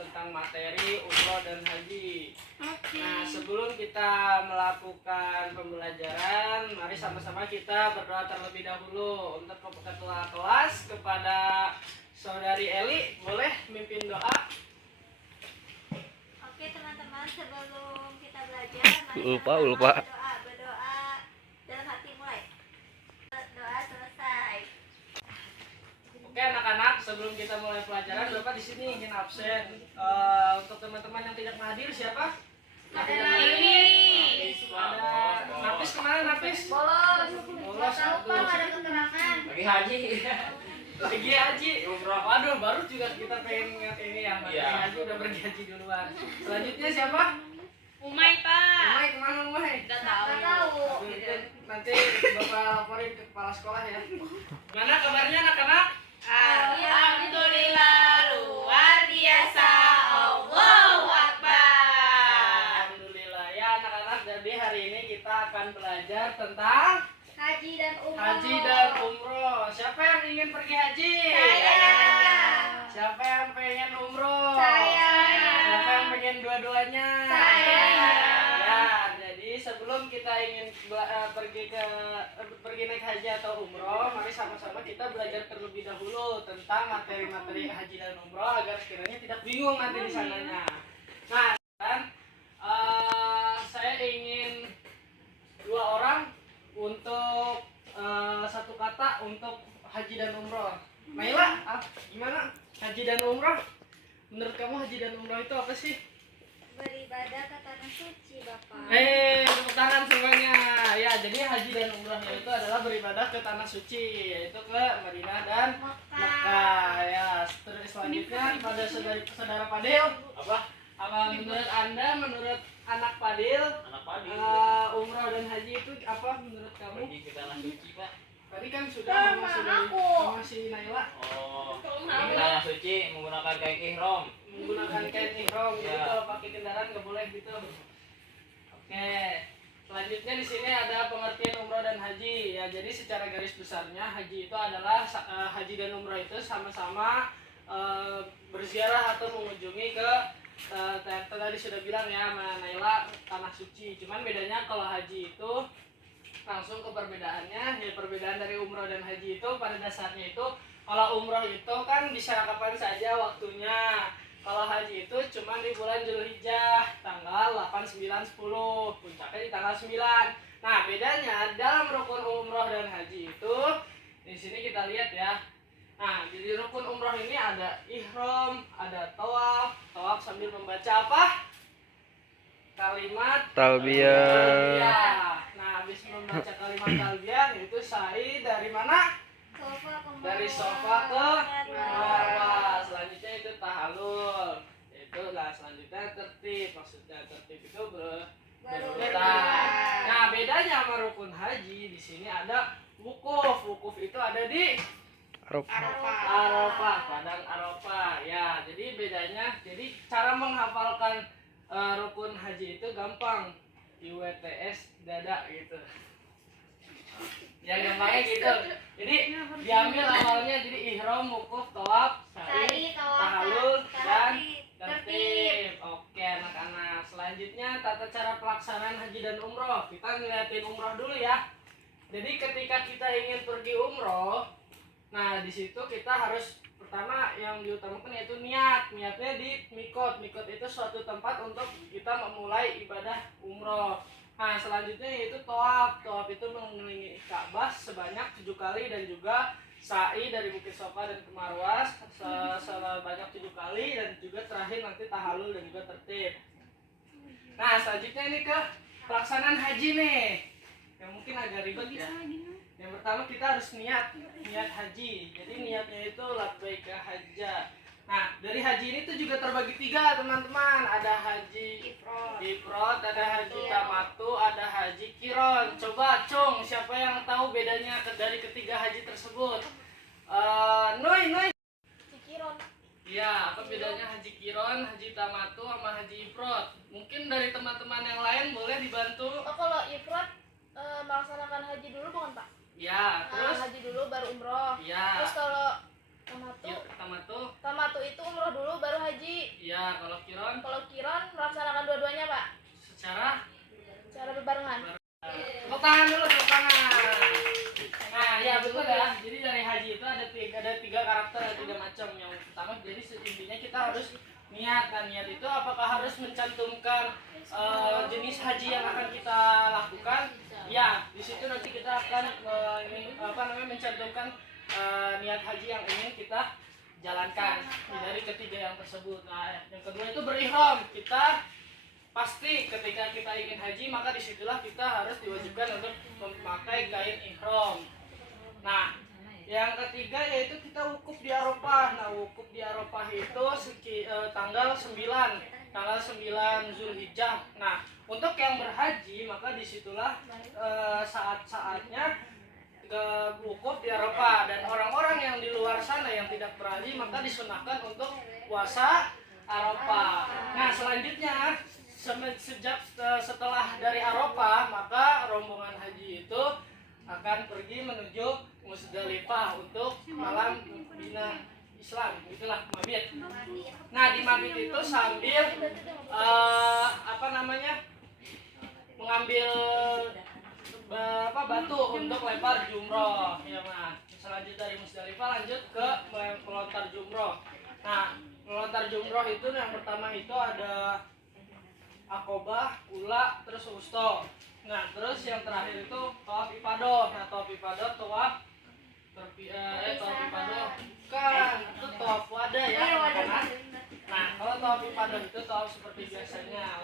tentang materi umroh dan haji. Oke. Nah, sebelum kita melakukan pembelajaran, mari sama-sama kita berdoa terlebih dahulu. Untuk ketua kelas kepada Saudari Eli, boleh mimpin doa? Oke teman-teman, sebelum kita belajar, mari Lupa. berdoa dalam hati mulai. Doa selesai. Oke anak-anak, sebelum kita mulai pelajaran, Bapak di sini ingin absen. Untuk teman-teman yang tidak hadir siapa? Ada Ada Napis kemana Napis? bolos. Bolos. Lupa ada keterangan. Lagi haji. Lagi haji. Waduh, baru juga kita pengen ingat ini ya. Lagi haji udah pergi haji duluan. Selanjutnya siapa? Umay Pak. Umay kemana Umay? Nggak Nggak tahu. Nanti Bapak laporin ke kepala sekolah ya. Gimana kabarnya anak-anak? Alhamdulillah luar biasa. Allahu Akbar. Alhamdulillah ya anak-anak. Jadi hari ini kita akan belajar tentang Haji dan umroh. haji dan umroh. Siapa yang ingin pergi haji? Saya. Siapa yang pengen umroh? Saya. Siapa yang pengen dua-duanya? Saya. Ya, jadi sebelum kita ingin pergi naik haji atau umroh, mari sama-sama kita belajar terlebih dahulu tentang materi-materi haji dan umroh agar sekiranya tidak bingung nanti di sananya. Nah, kan saya ingin 2 orang untuk satu kata untuk haji dan umroh. Naila, gimana haji dan umroh? Menurut kamu haji dan umroh itu apa sih? Beribadah ke tanah suci, Bapak. Tepuk tangan semuanya. Ya, jadi haji dan umrohnya itu adalah beribadah ke tanah suci, yaitu ke Madinah dan Mekah. Ya, selanjutnya pada saudara Fadil, menurut Anda, menurut anak Fadil, Anak padi. umroh dan haji itu apa menurut kamu? Pergi ke tanah suci, Pak. Tadi kan sudah sama si Naila Oh. Ke tanah suci menggunakan kain ihram. menggunakan kain ihram. Jadi Ya. kalau pakai kendaraan nggak boleh gitu. Oke. Selanjutnya di sini ada pengertian umroh dan haji. Ya, jadi secara garis besarnya haji itu adalah haji dan umroh itu sama-sama berziarah atau mengunjungi ke tadi sudah bilang ya Naila tanah suci. Cuman bedanya kalau haji itu langsung ke perbedaannya. Ya, perbedaan dari umroh dan haji itu pada dasarnya itu kalau umroh itu kan bisa kapan saja waktunya. Kalau haji itu cuma di bulan Zulhijjah tanggal 8, 9, 10, puncaknya di tanggal 9. Nah, bedanya dalam rukun umroh dan haji itu di sini kita lihat ya. Nah, di rukun umroh ini ada ihram, ada tawaf sambil membaca apa? Kalimat Talbiyah. Nah, habis membaca kalimat talbiyah itu sa'i dari mana? Dari sofa ke marwah. Selanjutnya itu tahallul. Selanjutnya tertib. Maksudnya tertib itu berurutan. Nah, bedanya sama rukun haji di sini ada wukuf. Wukuf itu ada di Arafah, padang Arafah. Ya, jadi bedanya, jadi cara menghafalkan rukun haji itu gampang. IWTS dada gitu. Ya gampangnya gitu. Jadi diambil awalnya jadi ihram, wukuf, tawaf, sa'i, tahallul dan tertib. Oke anak-anak. Selanjutnya tata cara pelaksanaan haji dan umroh. Kita ngeliatin umroh dulu ya. Jadi ketika kita ingin pergi umroh, nah di situ kita harus pertama yang diutamakan yaitu niat. Niatnya di mikot. Mikot itu suatu tempat untuk kita memulai ibadah umroh. Nah selanjutnya yaitu tawaf. Tawaf itu mengelilingi Ka'bah sebanyak 7 kali dan juga sa'i dari Bukit Sofa dan ke Marwah sebanyak 7 kali dan juga terakhir nanti tahallul dan juga tertib. Nah selanjutnya ini ke pelaksanaan haji nih. Yang mungkin agak ribet ya. Yang pertama kita harus niat haji. Jadi niatnya itu labbaika hajja. Nah, dari haji ini tuh juga terbagi 3 teman-teman. Ada haji ifrad, ada haji tamatu, ada haji kiron. Coba Cung, siapa yang tahu bedanya dari ketiga haji tersebut? Noi. Kiron. Iya, apa bedanya haji kiron, haji tamatu, sama haji ifrad? Mungkin dari teman-teman yang lain boleh dibantu. Oh, kalau ifrad melaksanakan haji dulu bukan Pak? Ya, terus haji dulu baru umroh. ya. Terus kalau Ya, tamatu. Tamatu itu umroh dulu baru haji. Ya, kalau kiron Kalau kiron melaksanakan dua-duanya, Pak. secara Secara berbarengan. tepuk tangan dulu, tepuk tangan. Nah, ya betul ya. Jadi dari haji itu ada tiga karakter, ada tiga macam. Yang pertama, jadi intinya kita harus niat. Dan niat itu apakah harus mencantumkan jenis haji yang akan kita lakukan? Ya, di situ nanti kita akan mencantumkan niat haji yang ingin kita jalankan dari ketiga yang tersebut. Nah, yang kedua itu berihram. Kita pasti ketika kita ingin haji, maka disitulah kita harus diwajibkan untuk memakai kain ihram. Nah, yang ketiga yaitu kita wukuf di Arafah. Nah, wukuf di Arafah itu tanggal 9 Zulhijjah. Nah, untuk yang berhaji, maka disitulah saat-saatnya ke wukuf di Arafah. Dan orang-orang yang di luar sana yang tidak berhaji, maka disunahkan untuk puasa Arafah. Nah, selanjutnya setelah dari Arafah, maka rombongan haji itu akan pergi menuju Musdalifah untuk malam bina Islam. Itulah mabit. Nah, di mabit itu sambil mengambil batu untuk lempar jumroh, ya Mas. Selanjutnya dari Musdalifah lanjut ke melontar jumroh. Nah, melontar jumroh itu yang pertama itu ada Aqobah, Ula, terus Wusto. Nah, terus yang terakhir itu tawaf ifadah. Nah, tawaf ifadah tawaf ifadah kan itu tawaf wadah ya, kan? Nah, kalau tawaf ifadah itu tawaf seperti biasanya,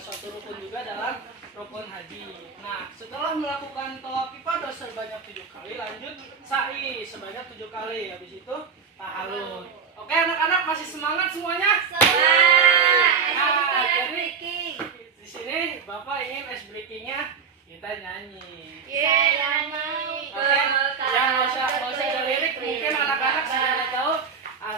suatu rukun juga dalam rukun haji. Nah, setelah melakukan tawaf ifadah sebanyak 7 kali, lanjut sa'i sebanyak 7 kali. Habis itu tahallul. Oke, anak-anak masih semangat semuanya? Nah, jadi di sini Bapak ingin ice breakingnya kita nyanyi. Saya mau Oke, ya nggak usah ada lirik, mungkin anak-anak sudah tahu.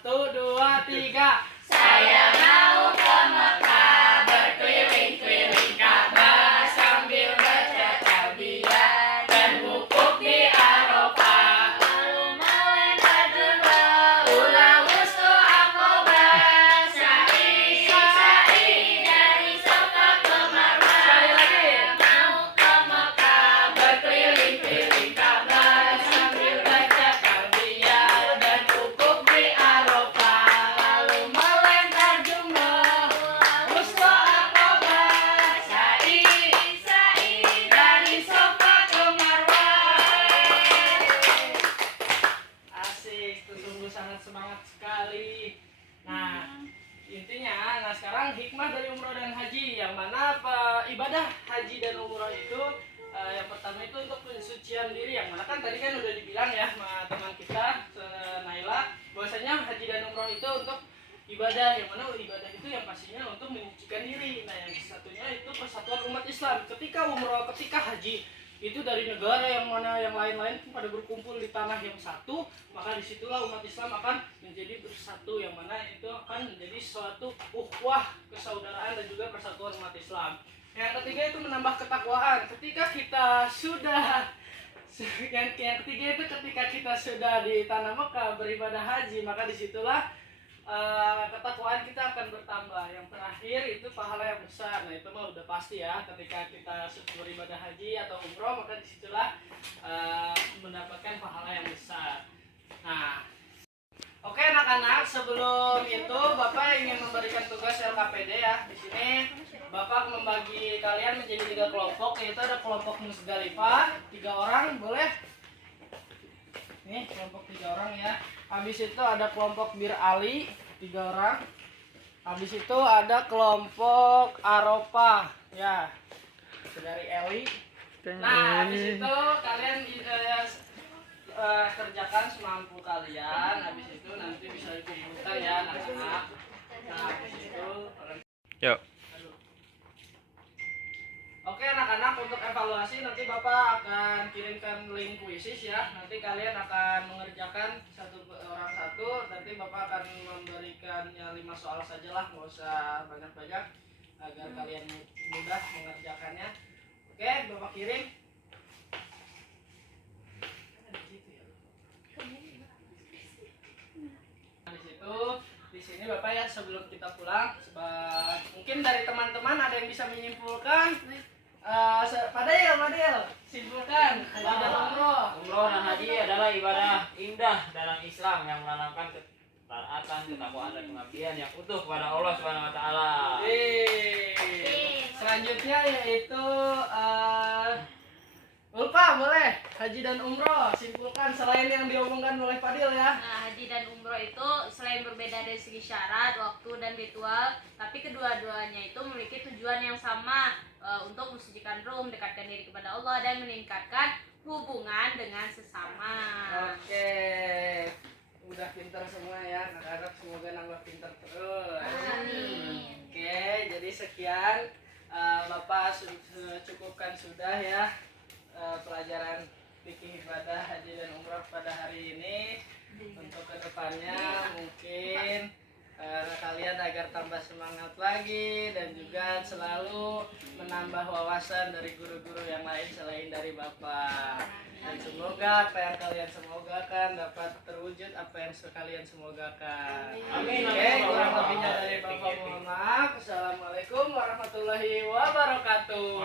1, 2, 3. Saya mau ke Mekah berkeliling-keliling Ka'bah sambil baca talbiyah dan wukuf di Arafah. Lalu melempar jumroh, Ula, Wustu, Aqobah, sa'i dari Safa ke Marwah. Sekali lagi. Mau ke Mekah berkeliling-keliling Ka'bah sambil baca talbiyah dan wukuf di Arafah. Lalu melempar jumroh, Wustu, Aqobah, sa'i dari Safa ke Marwah. Asik, itu sungguh sangat semangat sekali. Nah, intinya, sekarang hikmah dari umroh dan haji, yang mana ibadah haji dan umroh itu yang pertama itu untuk pensucian diri, yang mana kan tadi kan udah dibilang ya sama teman kita Naila, bahwasanya haji dan umroh itu untuk ibadah, yang mana ibadah itu yang pastinya untuk menyucikan diri. Nah, yang satunya itu persatuan umat Islam. Ketika umroh, ketika haji itu dari negara yang mana yang lain-lain pada berkumpul di tanah yang satu, maka disitulah umat Islam akan menjadi bersatu, yang mana itu akan menjadi suatu ukhuwah, kesaudaraan dan juga persatuan umat Islam. Yang ketiga itu menambah ketakwaan. Ketika kita sudah yang ketiga itu ketika kita sudah di tanah Mekah beribadah haji, maka disitulah ketakwaan kita akan bertambah. Yang terakhir itu pahala yang besar. Nah, itu mah udah pasti ya, ketika kita beribadah haji atau umroh, maka disitulah mendapatkan pahala yang besar. Nah, oke anak-anak, sebelum itu Bapak ingin memberikan tugas LKPD ya. Di sini Bapak membagi kalian menjadi 3 kelompok, yaitu ada kelompok Musdalifah 3 orang, boleh? Nih, kelompok 3 orang ya. Habis itu ada kelompok Bir Ali 3 orang. Habis itu ada kelompok Arafah ya, dari Eli. Nah, habis itu kalian kerjakan semampu kalian. Habis itu nanti bisa dikumpulkan ya anak-anak. Nah, habis itu Yuk. oke anak-anak, untuk evaluasi nanti Bapak akan kirimkan link kuisis ya. Nanti kalian akan mengerjakan satu orang satu. Nanti Bapak akan memberikannya 5 soal sajalah, nggak usah banyak-banyak, agar kalian mudah mengerjakannya. Oke, Bapak kirim. sini Bapak ya sebelum kita pulang. Mungkin dari teman-teman ada yang bisa menyimpulkan. Padahal simpulkan haji dan umroh. Umroh dan haji adalah ibadah indah dalam Islam yang menanamkan ketaatan, ketakwaan dan pengabdian yang utuh kepada Allah Subhanahu wa taala. Selanjutnya yaitu Ulfa boleh haji dan umroh simpulkan selain yang diomongkan oleh Fadil ya. Nah, haji dan umroh itu selain berbeda dari segi syarat, waktu, dan ritual, tapi kedua-duanya itu memiliki tujuan yang sama, untuk mensucikan ruh, mendekatkan diri kepada Allah, dan meningkatkan hubungan dengan sesama. Oke, udah pintar semua ya anak-anak, semoga nambah pintar terus. Amin. Oke, jadi sekian Bapak cukupkan sudah ya pelajaran fikih ibadah haji dan umrah pada hari ini. Untuk kedepannya mungkin kalian agar tambah semangat lagi dan juga selalu menambah wawasan dari guru-guru yang lain selain dari Bapak. Dan semoga apa yang kalian semogakan dapat terwujud apa yang kalian semogakan. Amin. Oke, kurang lebihnya dari Bapak mohon maaf. Assalamualaikum warahmatullahi wabarakatuh.